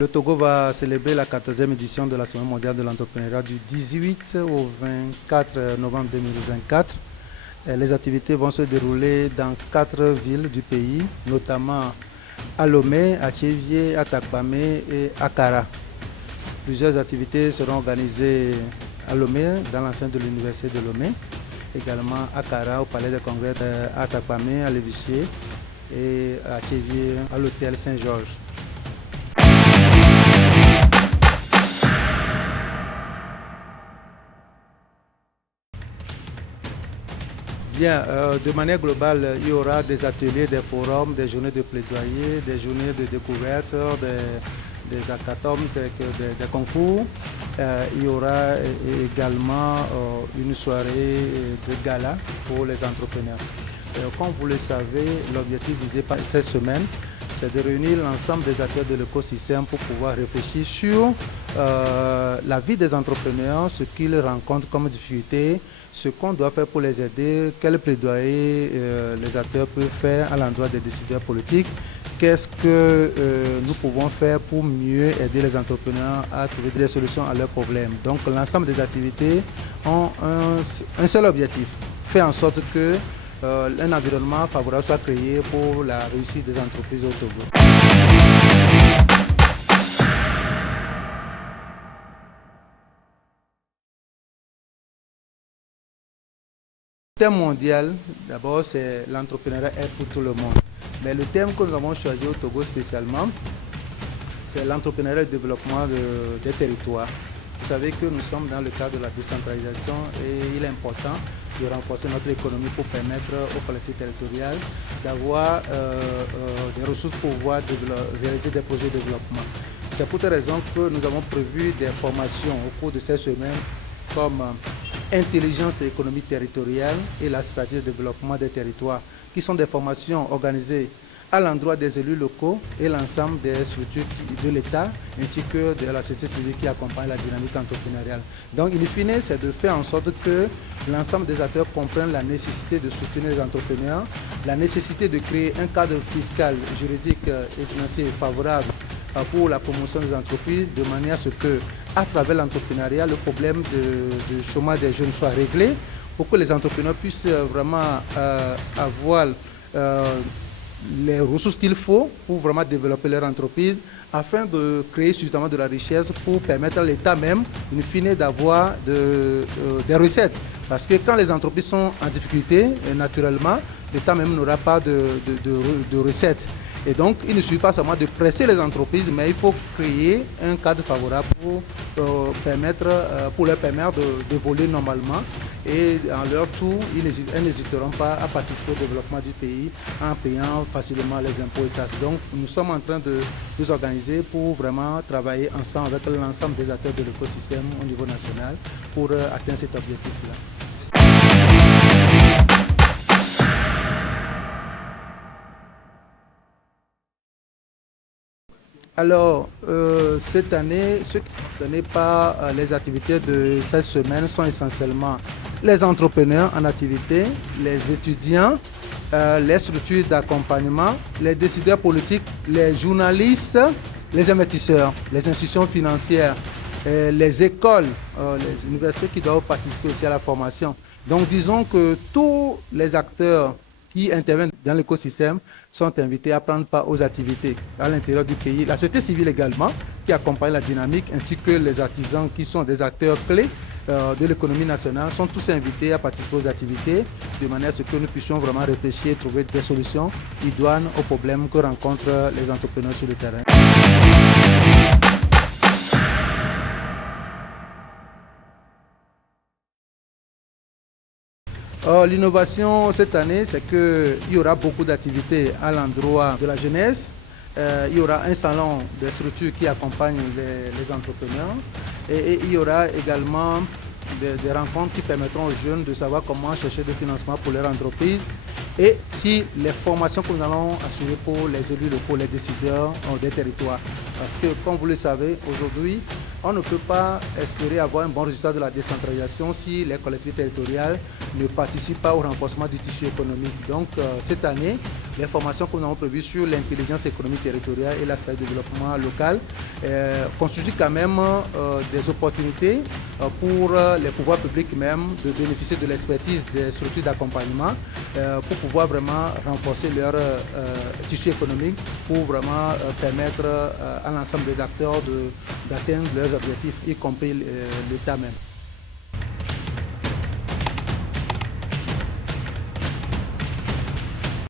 Le Togo va célébrer la 14e édition de la Semaine mondiale de l'entrepreneuriat du 18 au 24 novembre 2024. Les activités vont se dérouler dans 4 villes du pays, notamment à Lomé, à Tchévié, à Takpamé et à Kara. Plusieurs activités seront organisées à Lomé, dans l'enceinte de l'université de Lomé, également à Kara, au palais des congrès, à Takpamé, à Lévichier et à Tchévié, à l'hôtel Saint-Georges. Bien, de manière globale, il y aura des ateliers, des forums, des journées de plaidoyer, des journées de découverte, des hackathons, des concours. Il y aura également une soirée de gala pour les entrepreneurs. Comme vous le savez, l'objectif visé par cette semaine, c'est de réunir l'ensemble des acteurs de l'écosystème pour pouvoir réfléchir sur la vie des entrepreneurs, ce qu'ils rencontrent comme difficultés, ce qu'on doit faire pour les aider, quel plaidoyer les acteurs peuvent faire à l'endroit des décideurs politiques, qu'est-ce que nous pouvons faire pour mieux aider les entrepreneurs à trouver des solutions à leurs problèmes. Donc l'ensemble des activités ont un seul objectif, faire en sorte que un environnement favorable soit créé pour la réussite des entreprises au Togo. Le thème mondial, d'abord, c'est l'entrepreneuriat est pour tout le monde. Mais le thème que nous avons choisi au Togo spécialement, c'est l'entrepreneuriat et le développement des territoires. Vous savez que nous sommes dans le cadre de la décentralisation et il est important de renforcer notre économie pour permettre aux collectivités territoriales d'avoir des ressources pour pouvoir réaliser des projets de développement. C'est pour cette raison que nous avons prévu des formations au cours de cette semaine comme intelligence et économie territoriale et la stratégie de développement des territoires, qui sont des formations organisées à l'endroit des élus locaux et l'ensemble des structures de l'État ainsi que de la société civile qui accompagne la dynamique entrepreneuriale. Donc, in fine, c'est de faire en sorte que l'ensemble des acteurs comprennent la nécessité de soutenir les entrepreneurs, la nécessité de créer un cadre fiscal, juridique et financier favorable pour la promotion des entreprises, de manière à ce que, à travers l'entrepreneuriat, le problème de chômage des jeunes soit réglé, pour que les entrepreneurs puissent vraiment avoir les ressources qu'il faut pour vraiment développer leur entreprise afin de créer suffisamment de la richesse pour permettre à l'État même, in fine, d'avoir des recettes. Parce que quand les entreprises sont en difficulté, naturellement, l'État même n'aura pas de recettes. Et donc, il ne suffit pas seulement de presser les entreprises, mais il faut créer un cadre favorable pour leur permettre de voler normalement. Et en leur tour, elles n'hésiteront pas à participer au développement du pays en payant facilement les impôts et taxes. Donc, nous sommes en train de nous organiser pour vraiment travailler ensemble avec l'ensemble des acteurs de l'écosystème au niveau national pour atteindre cet objectif-là. Alors, cette année, ce n'est pas les activités de cette semaine, sont essentiellement les entrepreneurs en activité, les étudiants, les structures d'accompagnement, les décideurs politiques, les journalistes, les investisseurs, les institutions financières, les écoles, les universités qui doivent participer aussi à la formation. Donc, disons que tous les acteurs qui interviennent dans l'écosystème sont invités à prendre part aux activités à l'intérieur du pays. La société civile également, qui accompagne la dynamique, ainsi que les artisans qui sont des acteurs clés de l'économie nationale, sont tous invités à participer aux activités de manière à ce que nous puissions vraiment réfléchir et trouver des solutions idoines aux problèmes que rencontrent les entrepreneurs sur le terrain. L'innovation cette année, c'est qu'il y aura beaucoup d'activités à l'endroit de la jeunesse. Il y aura un salon des structures qui accompagnent les entrepreneurs et il y aura également des rencontres qui permettront aux jeunes de savoir comment chercher des financements pour leur entreprise et si les formations que nous allons assurer pour les élus locaux, les décideurs des territoires. Parce que, comme vous le savez, aujourd'hui, on ne peut pas espérer avoir un bon résultat de la décentralisation si les collectivités territoriales ne participent pas au renforcement du tissu économique. Donc, cette année, les formations que nous avons prévues sur l'intelligence économique territoriale et la stratégie de développement local constituent quand même des opportunités pour les pouvoirs publics même de bénéficier de l'expertise des structures d'accompagnement pour pouvoir vraiment renforcer leur tissu économique, pour vraiment permettre à l'ensemble des acteurs d'atteindre leurs objectifs, y compris l'État même.